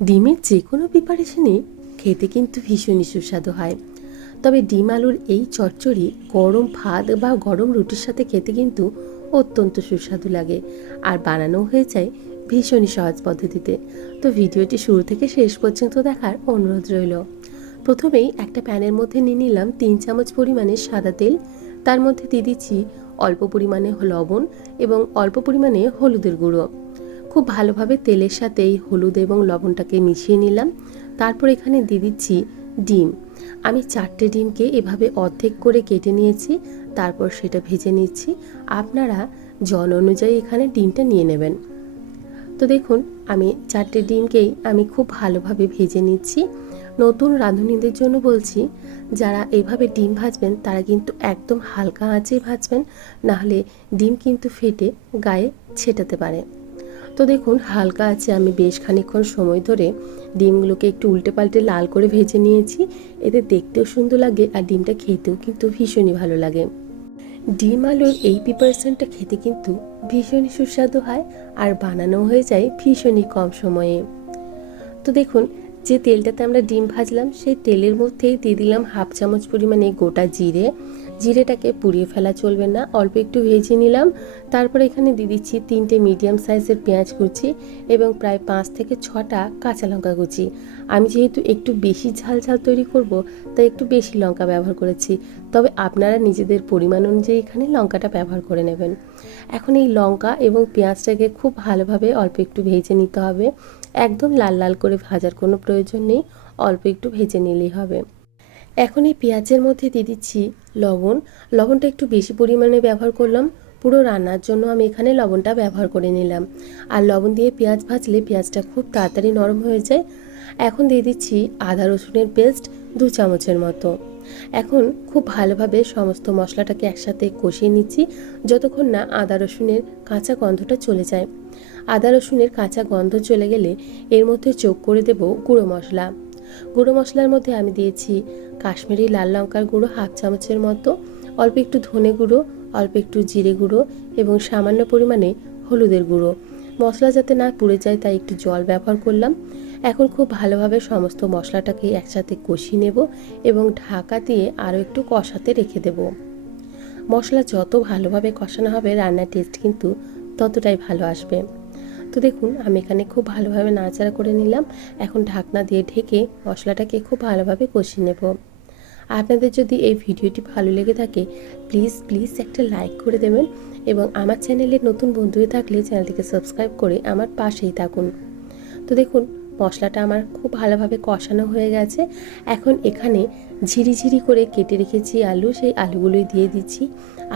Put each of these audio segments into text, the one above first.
ডিমের যে কোনো প্রিপারেশনই খেতে কিন্তু ভীষণই সুস্বাদু হয়। তবে ডিম আলুর এই চচ্চড়ি গরম ভাত বা গরম রুটির সাথে খেতে কিন্তু অত্যন্ত সুস্বাদু লাগে, আর বানানো হয়ে যায় ভীষণই সহজ পদ্ধতিতে। তো ভিডিওটি শুরু থেকে শেষ পর্যন্ত দেখার অনুরোধ রইল। প্রথমেই একটা প্যানের মধ্যে নিয়ে নিলাম 3 চামচ পরিমাণে সাদা তেল। তার মধ্যে দিয়ে দিচ্ছি অল্প পরিমাণে লবণ এবং অল্প পরিমাণে হলুদের গুঁড়ো। খুব ভালোভাবে তেলের সাথে এই হলুদ এবং লবণটাকে মিশিয়ে নিলাম। তারপর এখানে দিয়ে দিচ্ছি ডিম। আমি 4টে ডিমকে এভাবে অর্ধেক করে কেটে নিয়েছি, তারপর সেটা ভেজে নিচ্ছি। আপনারা জন অনুযায়ী এখানে ডিমটা নিয়ে নেবেন। তো দেখুন, আমি 4টে ডিমকেই আমি খুব ভালোভাবে ভেজে নিচ্ছি। নতুন রাঁধুনিদের জন্য বলছি, যারা এভাবে ডিম ভাজবেন তারা কিন্তু একদম হালকা আঁচে ভাজবেন, নাহলে ডিম কিন্তু ফেটে গায়ে ছেটাতে পারে। তো দেখুন, হালকা আছে আমি বেশ খানিকক্ষণ সময় ধরে ডিমগুলোকে একটু উল্টে পাল্টে লাল করে ভেজে নিয়েছি। এতে দেখতেও সুন্দর লাগে আর ডিমটা খেতেও কিন্তু ভীষণই ভালো লাগে। ডিম আলুর এই প্রিপারেশনটা খেতে কিন্তু ভীষণই সুস্বাদু হয়, আর বানানো হয়ে যায় ভীষণই কম সময়ে। তো দেখুন, যে তেলটাতে আমরা ডিম ভাজলাম সেই তেলের মধ্যেই দিয়ে দিলাম হাফ চামচ পরিমাণে গোটা জিরে। জিরেটাকে পুড়িয়ে ফেলা চলবে না, অল্প একটু ভেজে নিলাম। তারপরে এখানে দিয়ে দিচ্ছি 3টে মিডিয়াম সাইজের পেঁয়াজ কুচি এবং প্রায় 5 থেকে 6টা কাঁচা লঙ্কা কুচি। আমি যেহেতু একটু বেশি ঝাল ঝাল তৈরি করব, তাই একটু বেশি লঙ্কা ব্যবহার করেছি। তবে আপনারা নিজেদের পরিমাণ অনুযায়ী এখানে লঙ্কাটা ব্যবহার করে নেবেন। এখন এই লঙ্কা এবং পেঁয়াজটাকে খুব ভালোভাবে অল্প একটু ভেজে নিতে হবে। একদম লাল লাল করে ভাজার কোনো প্রয়োজন নেই, অল্প একটু ভেজে নিলেই হবে। এখন এই পেঁয়াজের মধ্যে দিয়ে দিচ্ছি লবণ। লবণটা একটু বেশি পরিমাণে ব্যবহার করলাম, পুরো রান্নার জন্য আমি এখানে লবণটা ব্যবহার করে নিলাম। আর লবণ দিয়ে পেঁয়াজ ভাজলে পেঁয়াজটা খুব তাড়াতাড়ি নরম হয়ে যায়। এখন দিয়ে দিচ্ছি আদা রসুনের পেস্ট 2 চামচের মতো। এখন খুব ভালোভাবে সমস্ত মশলাটাকে একসাথে কষিয়ে নিচ্ছি, যতক্ষণ না আদা রসুনের কাঁচা গন্ধটা চলে যায়। আদা রসুনের কাঁচা গন্ধ চলে গেলে এর মধ্যে যোগ করে দেব গুঁড়ো মশলা। গুঁড়ো মশলার মধ্যে আমি দিয়েছি কাশ্মীরি লাল লঙ্কার গুঁড়ো হাফ চামচের মতো, অল্প একটু ধনে গুঁড়ো, অল্প একটু জিরে গুঁড়ো এবং সামান্য পরিমাণে হলুদের গুঁড়ো। মশলা যাতে না পুড়ে যায় তাই একটু জল ব্যবহার করলাম। এখন খুব ভালোভাবে সমস্ত মশলাটাকে একসাথে কষিয়ে নেব এবং ঢাকা দিয়ে আরও একটু কষাতে রেখে দেব। মশলা যত ভালোভাবে কষানো হবে রান্নার টেস্ট কিন্তু ততটাই ভালো আসবে। তো দেখুন, আমি এখানে খুব ভালোভাবে নাড়াচাড়া করে নিলাম। এখন ঢাকনা দিয়ে ঢেকে মশলাটাকে খুব ভালোভাবে কষিয়ে নেব। আপনাদের যদি এই ভিডিওটি ভালো লেগে থাকে প্লিজ প্লিজ একটা লাইক করে দেবেন, এবং আমার চ্যানেলে নতুন বন্ধু হয়ে থাকলে চ্যানেলটিকে সাবস্ক্রাইব করে আমার পাশেই থাকুন। তো দেখুন, মশলাটা আমার খুব ভালোভাবে কষানো হয়ে গেছে। এখন এখানে ঝিরিঝিরি করে কেটে রেখেছি আলু, সেই আলুগুলোই দিয়ে দিচ্ছি।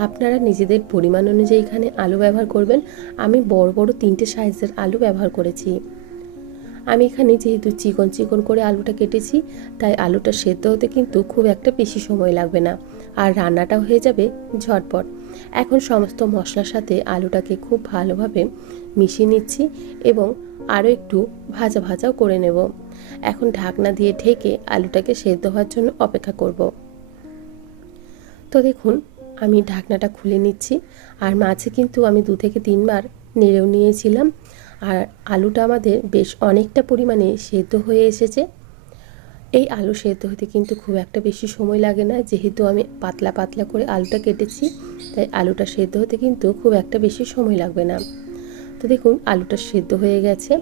আপনারা নিজেদের পরিমাণ অনুযায়ী এখানে আলু ব্যবহার করবেন। আমি বড় বড় 3টে সাইজের আলু ব্যবহার করেছি। আমি এখানে যেহেতু চিকন চিকন করে আলুটা কেটেছি, তাই আলুটা সেদ্ধ হতে কিন্তু খুব একটা বেশি সময় লাগবে না, আর রান্নাটাও হয়ে যাবে ঝটপট। এখন সমস্ত মশলার সাথে আলুটাকে খুব ভালোভাবে মিশিয়ে নিচ্ছি এবং আরও একটু ভাজা ভাজাও করে নেব। এখন ঢাকনা দিয়ে ঢেকে আলুটাকে সেদ্ধ হওয়ার জন্য অপেক্ষা করব। তো দেখুন, আমি ঢাকনাটা খুলে নিচ্ছি, আর মাঝে কিন্তু আমি 2 থেকে 3 বার নেড়েও নিয়েছিলাম। আর আলুটা আমাদের বেশ অনেকটা পরিমাণে সেদ্ধ হয়ে এসেছে। এই আলু সেদ্ধ হতে কিন্তু খুব একটা বেশি সময় লাগে না, যেহেতু আমি পাতলা পাতলা করে আলুটা কেটেছি, তাই আলুটা সেদ্ধ হতে কিন্তু খুব একটা বেশি সময় লাগবে না। তো দেখুন, আলুটা সেদ্ধ হয়ে গেছে।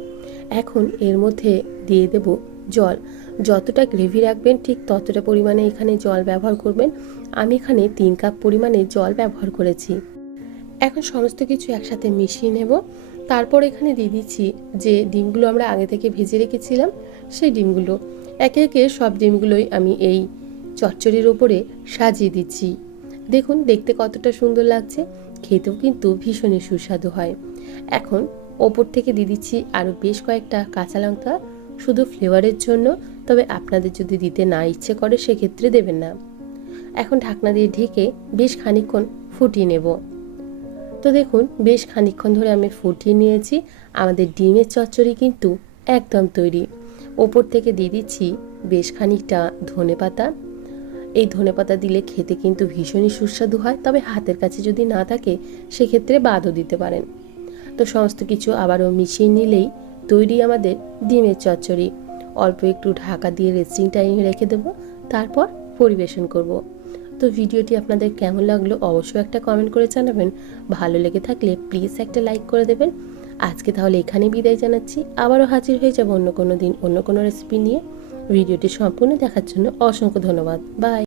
এখন এর মধ্যে দিয়ে দেব জল। যতটা গ্রেভি রাখবেন ঠিক ততটা পরিমাণে এখানে জল ব্যবহার করবেন। আমি এখানে 3 কাপ পরিমাণে জল ব্যবহার করেছি। এখন সমস্ত কিছু একসাথে মিশিয়ে নেব। তারপর এখানে দিয়ে দিচ্ছি যে ডিমগুলো আমরা আগে থেকে ভেজে রেখেছিলাম, সেই ডিমগুলো একে একে সব ডিমগুলোই আমি এই চচ্চড়ির ওপরে সাজিয়ে দিচ্ছি। দেখুন দেখতে কতটা সুন্দর লাগছে, খেতেও কিন্তু ভীষণই সুস্বাদু হয়। এখন ওপর থেকে দিয়ে দিচ্ছি আরও বেশ কয়েকটা কাঁচা লঙ্কা, শুধু ফ্লেভারের জন্য। তবে আপনাদের যদি দিতে না ইচ্ছে করে সেক্ষেত্রে দেবেন না। এখন ঢাকনা দিয়ে ঢেকে বেশ খানিকক্ষণ ফুটিয়ে নেব। তো দেখুন, বেশ খানিকক্ষণ ধরে আমি ফুটিয়ে নিয়েছি। আমাদের ডিমের চচ্চড়ি কিন্তু একদম তৈরি। ওপর থেকে দিয়ে দিচ্ছি বেশ খানিকটা ধনেপাতা। এই ধনেপাতা দিলে খেতে কিন্তু ভীষণই সুস্বাদু হয়, তবে হাতের কাছে যদি না থাকে সেক্ষেত্রে বাদও দিতে পারেন। তো সমস্ত কিছু আবারও মিশিয়ে নিলেই তৈরি আমাদের ডিমের চচ্চড়ি। অল্প একটু ঢাকা দিয়ে রেস্টিং টাইমে রেখে দেবো, তারপর পরিবেশন করব। তো ভিডিওটি আপনাদের কেমন লাগলো অবশ্যই একটা কমেন্ট করে জানাবেন। ভালো লেগে থাকলে প্লিজ একটা লাইক করে দেবেন। আজকে তাহলে এখানে বিদায় জানাচ্ছি। আবারও হাজির হয়ে যাব অন্য কোনো দিন অন্য কোনো রেসিপি নিয়ে। ভিডিওটি সম্পূর্ণ দেখার জন্য অসংখ্য ধন্যবাদ। বাই।